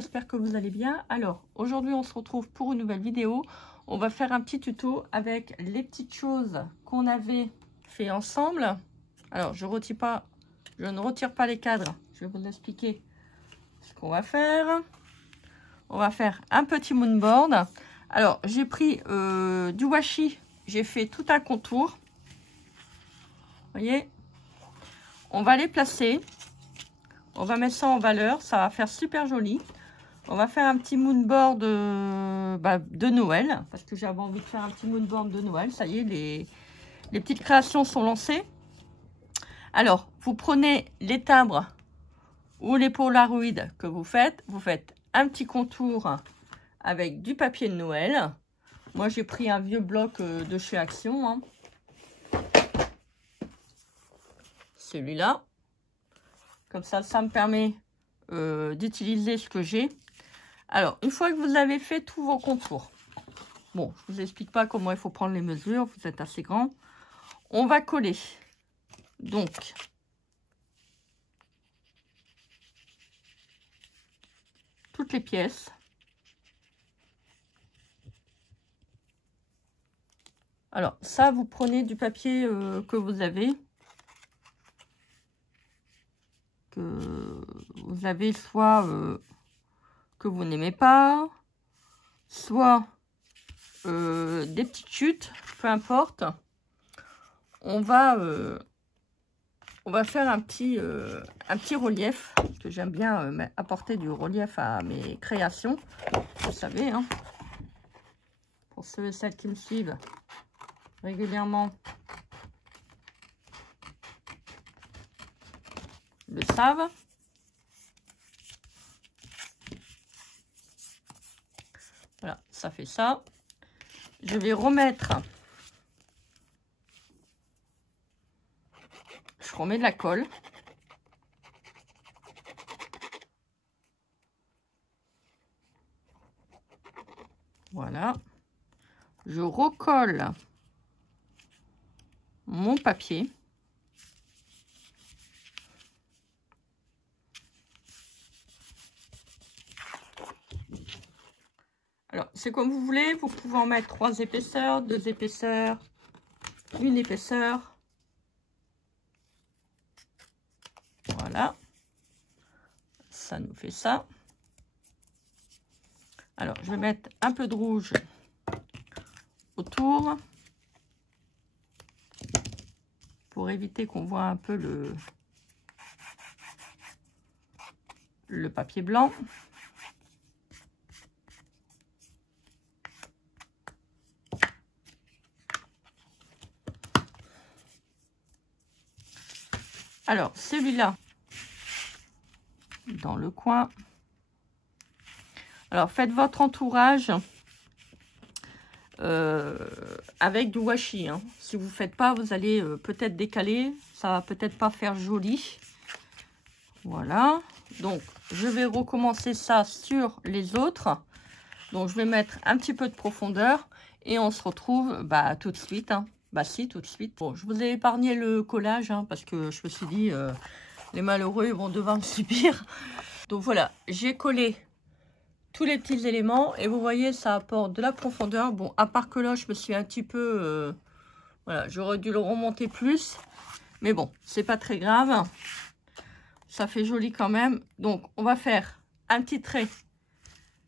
j'espère que vous allez bien. Alors, aujourd'hui, on se retrouve pour une nouvelle vidéo. On va faire un petit tuto avec les petites choses qu'on avait fait ensemble. Alors, je ne retire pas les cadres. Je vais vous expliquer ce qu'on va faire. On va faire un petit moonboard. Alors, j'ai pris du washi. J'ai fait tout un contour. Vous voyez? On va les placer. On va mettre ça en valeur. Ça va faire super joli. On va faire un petit moonboard de Noël. Parce que j'avais envie de faire un petit moonboard de Noël. Ça y est, les petites créations sont lancées. Alors, vous prenez les timbres ou les polaroids que vous faites. Vous faites un petit contour avec du papier de Noël. Moi, j'ai pris un vieux bloc de chez Action. Hein. Celui-là. Comme ça me permet d'utiliser ce que j'ai. Alors, une fois que vous avez fait tous vos contours, bon, je ne vous explique pas comment il faut prendre les mesures, vous êtes assez grand. On va coller. Donc, toutes les pièces. Alors, ça, vous prenez du papier que vous avez. Vous avez soit que vous n'aimez pas, soit des petites chutes, peu importe. On va faire un petit relief, parce que j'aime bien apporter du relief à mes créations. Vous savez, hein, pour ceux et celles qui me suivent régulièrement, le savent. Voilà, ça fait ça. Je vais remettre, je remets de la colle. Voilà. Je recolle mon papier. Alors, c'est comme vous voulez. Vous pouvez en mettre 3 épaisseurs, 2 épaisseurs, 1 épaisseur. Voilà. Ça nous fait ça. Alors, je vais mettre un peu de rouge autour pour éviter qu'on voit un peu le papier blanc. Alors, celui-là, dans le coin. Alors, faites votre entourage avec du washi. Hein. Si vous ne faites pas, vous allez peut-être décaler. Ça va peut-être pas faire joli. Voilà. Donc, je vais recommencer ça sur les autres. Donc, je vais mettre un petit peu de profondeur. Et on se retrouve tout de suite. Hein. Tout de suite. Bon, je vous ai épargné le collage. Hein, parce que je me suis dit, les malheureux ils vont devoir me subir. Donc, voilà. J'ai collé tous les petits éléments. Et vous voyez, ça apporte de la profondeur. Bon, à part que là, je me suis un petit peu... voilà, j'aurais dû le remonter plus. Mais bon, c'est pas très grave. Ça fait joli quand même. Donc, on va faire un petit trait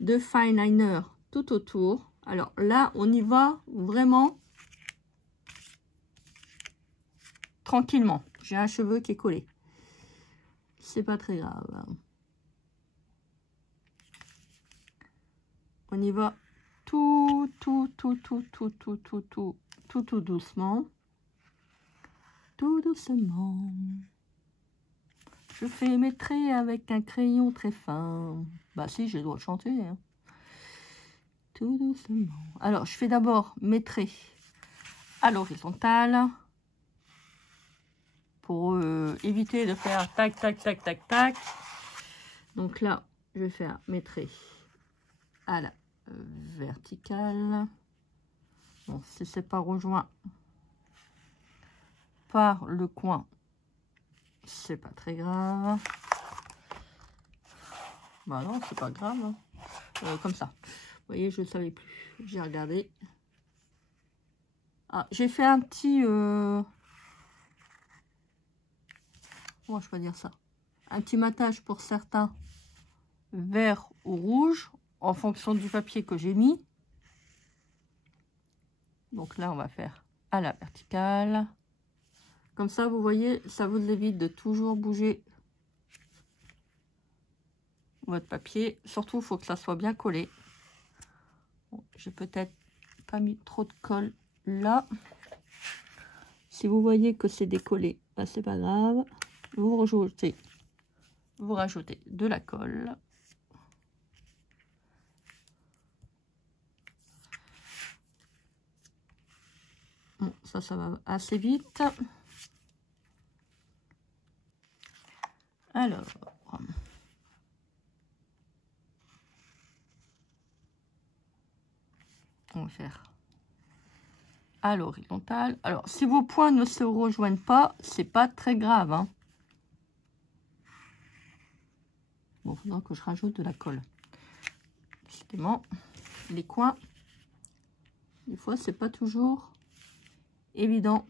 de fine liner tout autour. Alors là, on y va vraiment tranquillement. J'ai un cheveu qui est collé. C'est pas très grave. On y va tout doucement. Tout doucement. Je fais mes traits avec un crayon très fin. Bah si, j'ai le droit de chanter. Hein. Tout doucement. Alors, je fais d'abord mes traits à l'horizontale. Pour éviter de faire tac, tac, tac, tac, tac. Donc là, je vais faire mes traits à la verticale. Bon, si c'est pas rejoint par le coin, c'est pas très grave. Bah non, c'est pas grave. Hein. Comme ça. Vous voyez, je ne savais plus. J'ai regardé. Ah, j'ai fait un petit... Comment je peux dire ça? Un petit matage pour certains vert ou rouge en fonction du papier que j'ai mis. Donc là, on va faire à la verticale. Comme ça, vous voyez, ça vous évite de toujours bouger votre papier. Surtout, il faut que ça soit bien collé. Bon, j'ai peut-être pas mis trop de colle là. Si vous voyez que c'est décollé, ben, c'est pas grave. Vous rajoutez de la colle. Bon, ça va assez vite. Alors, on va faire à l'horizontale. Alors, si vos points ne se rejoignent pas, c'est pas très grave. Hein. Bon, il faudra que je rajoute de la colle. Justement, les coins, des fois, c'est pas toujours évident.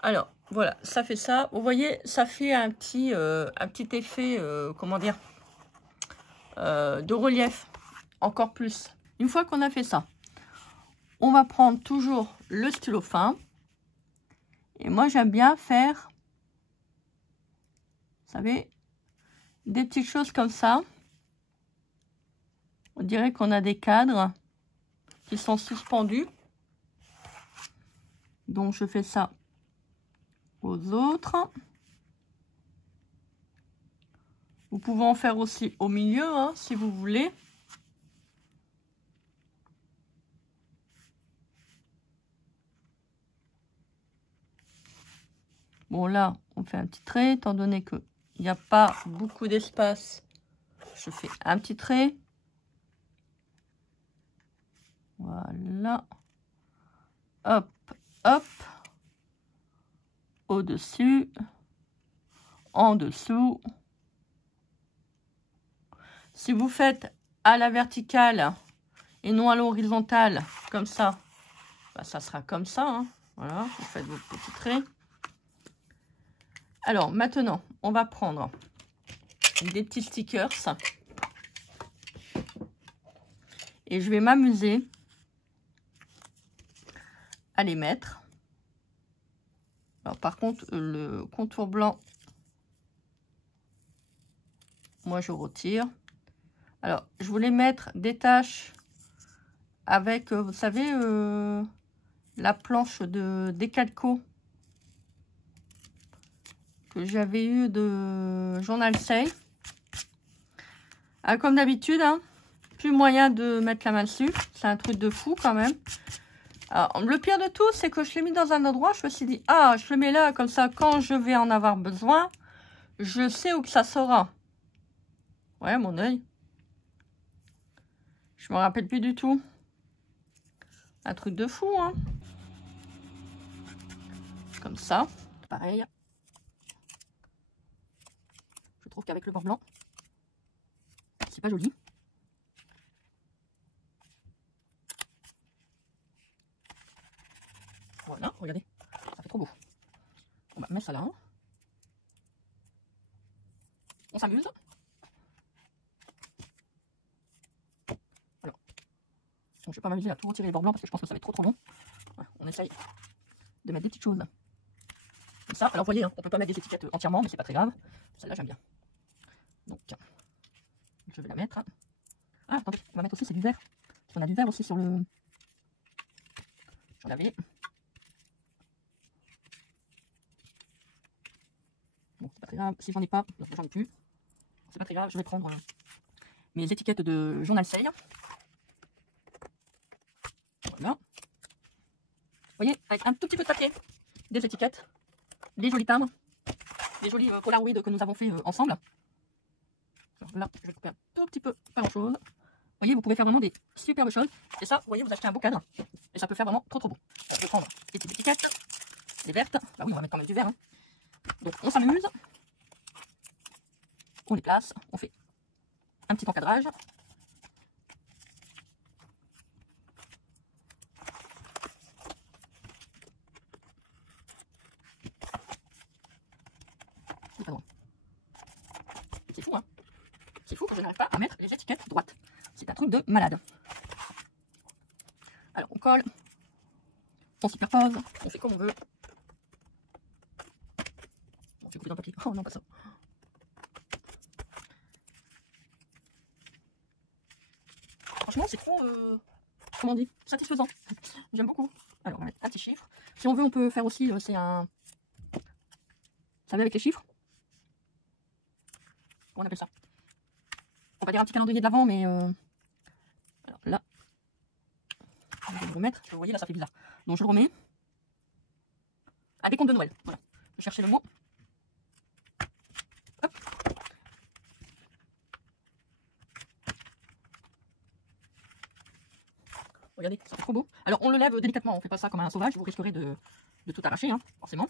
Alors, voilà, ça fait ça. Vous voyez, ça fait un petit effet, comment dire, de relief, encore plus. Une fois qu'on a fait ça, on va prendre toujours le stylo fin. Et moi, j'aime bien faire, vous savez, des petites choses comme ça. On dirait qu'on a des cadres qui sont suspendus. Donc, je fais ça aux autres. Vous pouvez en faire aussi au milieu, hein, si vous voulez. Bon, là, on fait un petit trait, étant donné qu'il n'y a pas beaucoup d'espace. Je fais un petit trait. Voilà. Hop, hop. Au-dessus. En dessous. Si vous faites à la verticale et non à l'horizontale, comme ça, bah, ça sera comme ça. Hein. Voilà, vous faites vos petits traits. Alors, maintenant, on va prendre des petits stickers. Et je vais m'amuser à les mettre. Alors, par contre, le contour blanc, moi, je retire. Alors, je voulais mettre des taches avec, vous savez, la planche de décalco que j'avais eu de Journal Say. Ah, comme d'habitude, hein, plus moyen de mettre la main dessus. C'est un truc de fou quand même. Alors, le pire de tout, c'est que je l'ai mis dans un endroit, je me suis dit, ah, je le mets là, comme ça, quand je vais en avoir besoin, je sais où que ça sera. Ouais, mon œil. Je me rappelle plus du tout. Un truc de fou, hein. Comme ça. Pareil. Je trouve qu'avec le bord blanc, c'est pas joli. Voilà, regardez. Ça fait trop beau. On va mettre ça là. On s'amuse. Alors. Bon, je vais pas m'amuser à tout retirer les bords blancs parce que je pense que ça va être trop long. Voilà, on essaye de mettre des petites choses. Comme ça. Alors, vous voyez, hein, on peut pas mettre des étiquettes entièrement, mais c'est pas très grave. Celle-là, j'aime bien. Donc, je vais la mettre. Ah, attendez, on va mettre aussi, c'est du vert. Parce qu'on a du vert aussi sur le... J'en avais. Bon, c'est pas très grave. Si j'en ai pas, j'en ai plus. C'est pas très grave, je vais prendre mes étiquettes de Journal Say. Voilà. Vous voyez, avec un tout petit peu de papier, des étiquettes, des jolis timbres, des jolis Polaroid que nous avons fait ensemble. Alors là, je vais couper un tout petit peu, pas grand chose. Vous voyez, vous pouvez faire vraiment des superbes choses. Et ça, vous voyez, vous achetez un beau cadre. Et ça peut faire vraiment trop beau. On peut prendre des petites étiquettes, des vertes. Bah oui, on va mettre quand même du vert. Hein. Donc on s'amuse. on les place, on fait un petit encadrage. C'est fou, hein? C'est fou que je n'arrive pas à mettre les étiquettes droites. C'est un truc de malade. Alors, on colle, on superpose, on fait comme on veut. On fait couper dans le papier. Oh non, pas ça. Franchement, c'est trop, comment on dit, satisfaisant. J'aime beaucoup. Alors, on va mettre un petit chiffre. Si on veut, on peut faire aussi, c'est un... Vous savez, avec les chiffres? Comment on appelle ça? On va dire un petit calendrier de l'avant, mais... Alors là, je vais le remettre. Vous voyez, là, ça fait bizarre. Donc, je le remets. Un décompte de Noël. Voilà. Je cherchais le mot. Hop. Regardez, ça fait trop beau. Alors, on le lève délicatement. On ne fait pas ça comme un sauvage. Vous risquerez de tout arracher, hein, forcément.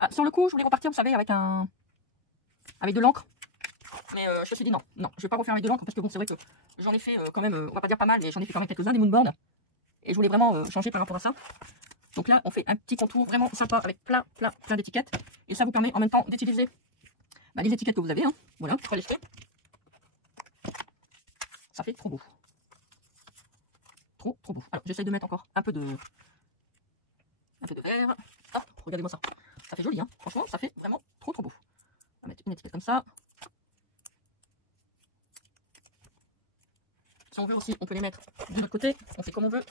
Ah, sur le coup, je voulais repartir, vous savez, avec de l'encre. Mais je me suis dit non, je ne vais pas refaire avec de l'encre parce que bon, c'est vrai que j'en ai fait quand même, on va pas dire pas mal, mais j'en ai fait quand même quelques-uns des moonboards. Et je voulais vraiment changer par rapport à ça. Donc là, on fait un petit contour vraiment sympa avec plein d'étiquettes. Et ça vous permet en même temps d'utiliser les étiquettes que vous avez. Hein. Voilà, pour les jeter. Ça fait trop beau. Trop beau. Alors, j'essaye de mettre encore un peu de vert. Hop, regardez-moi ça. Ça fait joli, hein. Franchement, ça fait vraiment trop beau. On va mettre une étiquette comme ça. Si on veut aussi, on peut les mettre de l'autre côté. On fait comme on veut.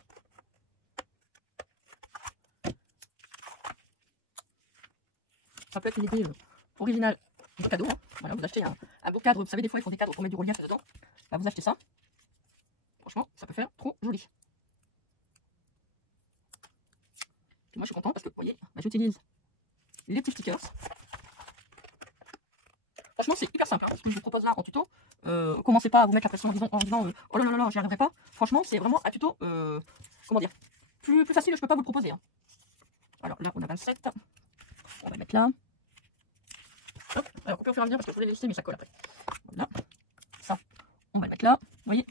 Ça peut être une idée originale du cadeau. Hein. Voilà, vous achetez un beau cadre. Vous savez, des fois, ils font des cadres pour mettre du relief dedans. Là, vous achetez ça. Franchement, ça peut faire trop joli. Puis moi, je suis content parce que, vous voyez, j'utilise les petits stickers. Franchement, c'est hyper simple. Hein. Ce que je vous propose là en tuto, commencez pas à vous mettre la pression en disant oh là là, j'y arriverai pas. Franchement, c'est vraiment un tuto, comment dire, plus facile, je peux pas vous le proposer. Hein. Alors là, on a 27. On va mettre là. Hop. Alors, on peut au fur et à mesure parce que je voulais les laisser, mais ça colle après. Voilà. Ça, on va le mettre là. Vous voyez,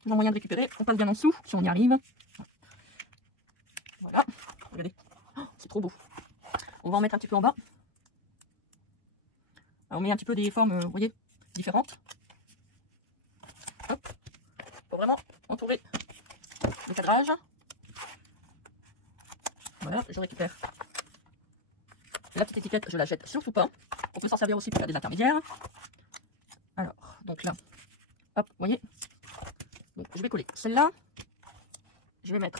toujours moyen de récupérer. On passe bien en dessous si on y arrive. Voilà. Regardez. Oh, c'est trop beau. On va en mettre un petit peu en bas. Alors, on met un petit peu des formes, vous voyez, différentes. Hop. Pour vraiment entourer le cadrage. Voilà, je récupère la petite étiquette, je la jette surtout pas. On peut s'en servir aussi pour faire des intermédiaires. Alors, donc là, hop, vous voyez. Donc, je vais coller celle-là. Je vais mettre,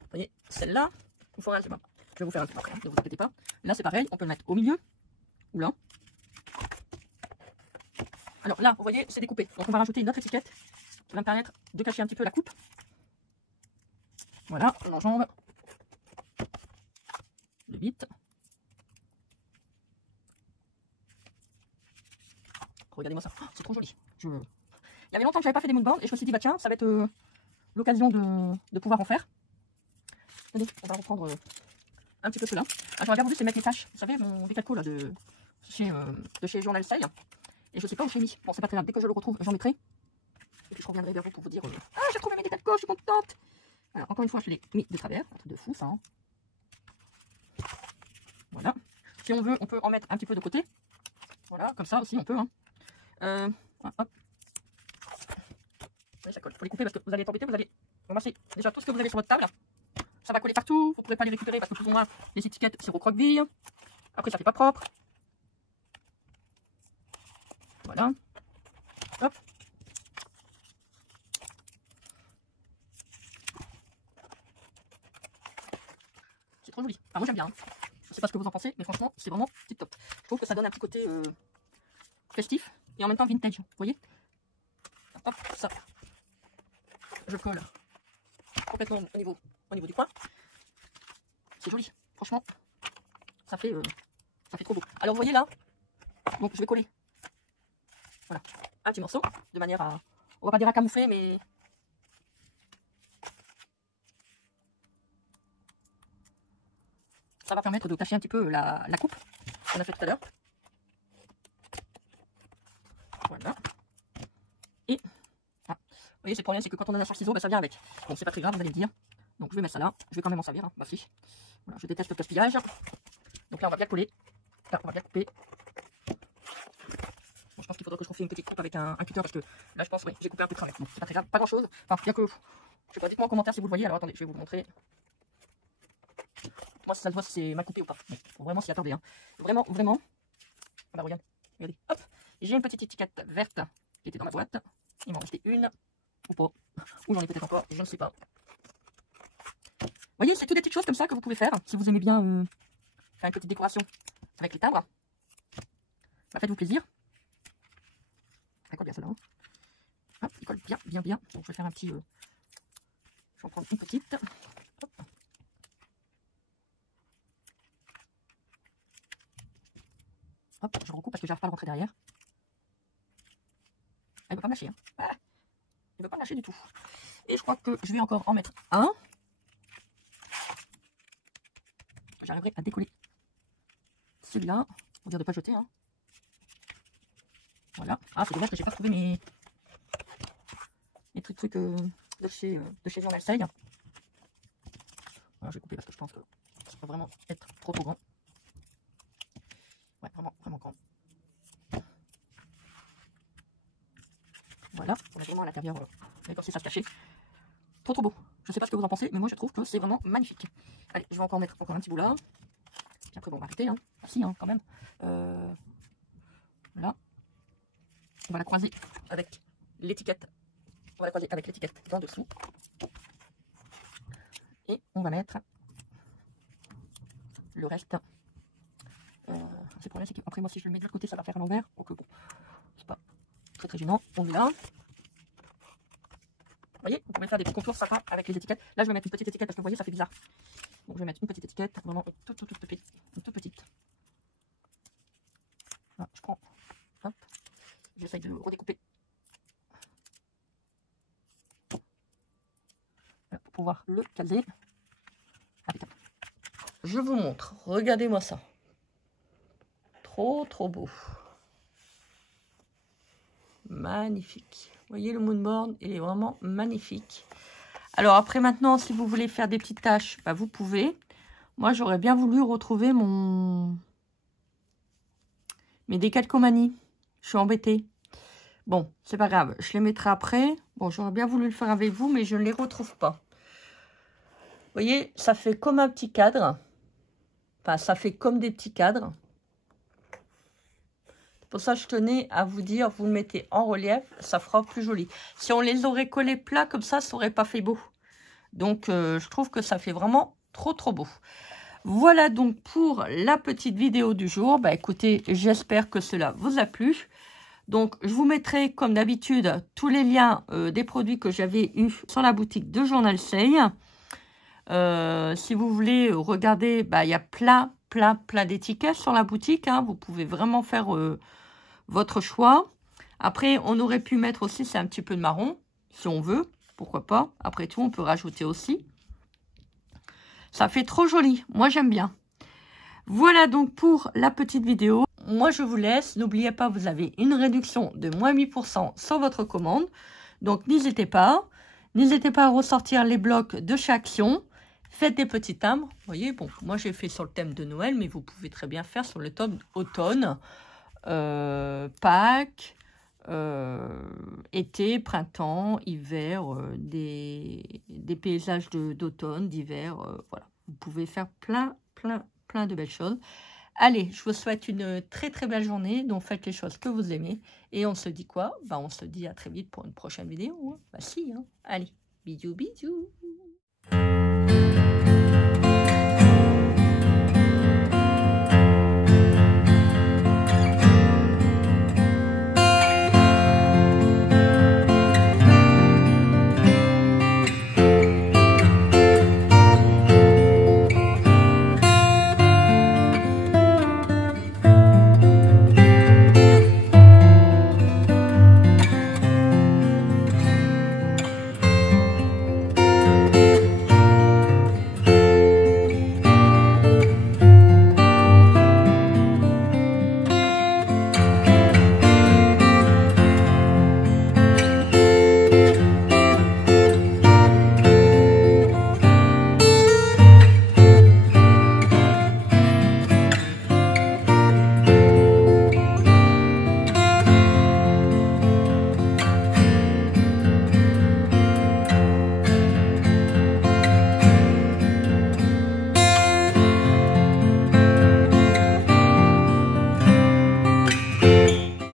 vous voyez, celle-là. Je vais vous faire un petit peu après, ne vous inquiétez pas. Là, c'est pareil, on peut le mettre au milieu. Ou là. Alors là, vous voyez, c'est découpé. Donc on va rajouter une autre étiquette qui va me permettre de cacher un petit peu la coupe. Voilà, on enjambe. Le 8. Regardez-moi ça, oh, c'est trop joli. Il y avait longtemps que je n'avais pas fait des moonboards et je me suis dit, bah tiens, ça va être l'occasion de pouvoir en faire. Allez, on va reprendre un petit peu cela. Ah, j'aurais bien voulu, c'est mettre les tâches. Vous savez, mon décalco là de chez Journal Style. Et je sais pas où je l'ai mis. Bon, c'est pas très grave. Dès que je le retrouve, j'en mettrai. Et puis je reviendrai vers vous pour vous dire ah, j'ai trouvé mes décalcos, je suis contente. Alors, encore une fois, je l'ai mis de travers. Un truc de fou, ça. Hein. Voilà. Si on veut, on peut en mettre un petit peu de côté. Voilà, comme ça aussi, on peut. Hein. Hop. Oui, ça colle. Il faut les couper parce que vous allez être embêté. Vous allez ramasser déjà tout ce que vous avez sur votre table. Ça va coller partout. Vous ne pourrez pas les récupérer parce que plus ou moins les étiquettes, c'est au croque-bille. Après, ça fait pas propre. Voilà. Hop. C'est trop joli. Ah, moi j'aime bien. Hein. Je sais pas ce que vous en pensez, mais franchement, c'est vraiment tip top. Je trouve que ça donne un petit côté festif et en même temps vintage. Vous voyez? Hop, ça. Je colle complètement au niveau du coin. C'est joli. Franchement, ça fait trop beau. Alors vous voyez là, donc je vais coller. Voilà, un petit morceau, de manière à, on va pas dire à camoufler, mais ça va permettre de cacher un petit peu la coupe qu'on a fait tout à l'heure. Voilà. Et, ah, vous voyez, c'est le problème, c'est que quand on a un ciseau, bah, ça vient avec. Bon, c'est pas très grave, vous allez me dire. Donc, je vais mettre ça là. Je vais quand même en servir, hein, ma fille. Voilà, je déteste le gaspillage. Donc là, on va bien le coller. Là, on va bien couper. Bon, je pense qu'il faudra que je confie une petite coupe avec un cutter parce que là, je pense, oui, j'ai coupé un peu de travers. Bon, c'est pas très grave, pas grand chose. Enfin, bien que, je sais pas, dites-moi en commentaire si vous le voyez. Alors, attendez, je vais vous le montrer. Moi, si ça se voit si c'est mal coupé ou pas. Mais faut vraiment s'y attarder, hein. Vraiment, vraiment. Ah bah, regardez, regardez, hop. J'ai une petite étiquette verte qui était dans ma boîte. Il m'en restait une, ou pas. Ou j'en ai peut-être encore, je ne sais pas. Vous voyez, c'est toutes des petites choses comme ça que vous pouvez faire. Si vous aimez bien faire une petite décoration avec les timbres, bah, faites-vous plaisir. Ça colle bien celle-là. Hop, il colle bien, bien, bien. Donc, je vais faire un petit... je vais en prendre une petite. Hop. Hop, je recoupe parce que j'arrive pas à le rentrer derrière. Elle ne veut pas me lâcher. Hein. Ah, elle ne veut pas me lâcher du tout. Et je crois que je vais encore en mettre un. J'arriverai à décoller celui-là. Pour dire de ne pas jeter. Hein. Voilà. Ah, c'est dommage que j'ai pas trouvé mes trucs de chez Journal Sale. Voilà, je vais couper parce que je pense que ça peut vraiment être trop grand. Ouais, vraiment, vraiment grand. Voilà, on a vraiment à l'intérieur, comme si ça se cachait. Trop trop beau. Je sais pas ce que vous en pensez, mais moi je trouve que c'est vraiment magnifique. Allez, je vais encore mettre encore un petit bout là. Puis après, bon, on va arrêter. Hein. Ah, si, hein, quand même. Voilà. On va la croiser avec l'étiquette. On va la croiser avec l'étiquette d'en dessous. Et on va mettre le reste. C'est le problème, c'est qu'après, moi, si je le mets de l'autre côté, ça va faire à l'envers. Donc, bon, c'est pas très très gênant. On est là. Vous voyez, vous pouvez faire des petits contours sympas avec les étiquettes. Là, je vais mettre une petite étiquette parce que vous voyez, ça fait bizarre. Donc, je vais mettre une petite étiquette, vraiment une toute petite. Là, je prends, hop, j'essaye de le redécouper. Voilà, pour pouvoir le caser. Impeccable. Je vous montre, regardez-moi ça. Trop, trop beau. Magnifique. Vous voyez, le moonboard, il est vraiment magnifique. Alors après, maintenant, si vous voulez faire des petites tâches, bah, vous pouvez. Moi, j'aurais bien voulu retrouver mes décalcomanies. Je suis embêtée. Bon, c'est pas grave. Je les mettrai après. Bon, j'aurais bien voulu le faire avec vous, mais je ne les retrouve pas. Vous voyez, ça fait comme un petit cadre. Enfin, ça fait comme des petits cadres. Pour ça, je tenais à vous dire, vous le mettez en relief, ça fera plus joli. Si on les aurait collés plats comme ça aurait pas fait beau. Donc, je trouve que ça fait vraiment trop, trop beau. Voilà donc pour la petite vidéo du jour. Bah, écoutez, j'espère que cela vous a plu. Donc, je vous mettrai, comme d'habitude, tous les liens des produits que j'avais eu sur la boutique de Journal Sale. Si vous voulez regarder, bah, il y a plein d'étiquettes sur la boutique. Hein. Vous pouvez vraiment faire votre choix. Après, on aurait pu mettre aussi, c'est un petit peu de marron, si on veut. Pourquoi pas. Après tout, on peut rajouter aussi. Ça fait trop joli. Moi, j'aime bien. Voilà donc pour la petite vidéo. Moi, je vous laisse. N'oubliez pas, vous avez une réduction de moins 8% sur votre commande. Donc, n'hésitez pas. N'hésitez pas à ressortir les blocs de chez Action. Faites des petits timbres. Vous voyez, bon, moi, j'ai fait sur le thème de Noël, mais vous pouvez très bien faire sur le thème automne, Pâques, été, printemps, hiver, des paysages d'automne, d'hiver. Voilà, vous pouvez faire plein de belles choses. Allez, je vous souhaite une très belle journée. Donc, faites les choses que vous aimez. Et on se dit quoi? Bah, on se dit à très vite pour une prochaine vidéo. Hein. Bah si, hein. Allez, bisous.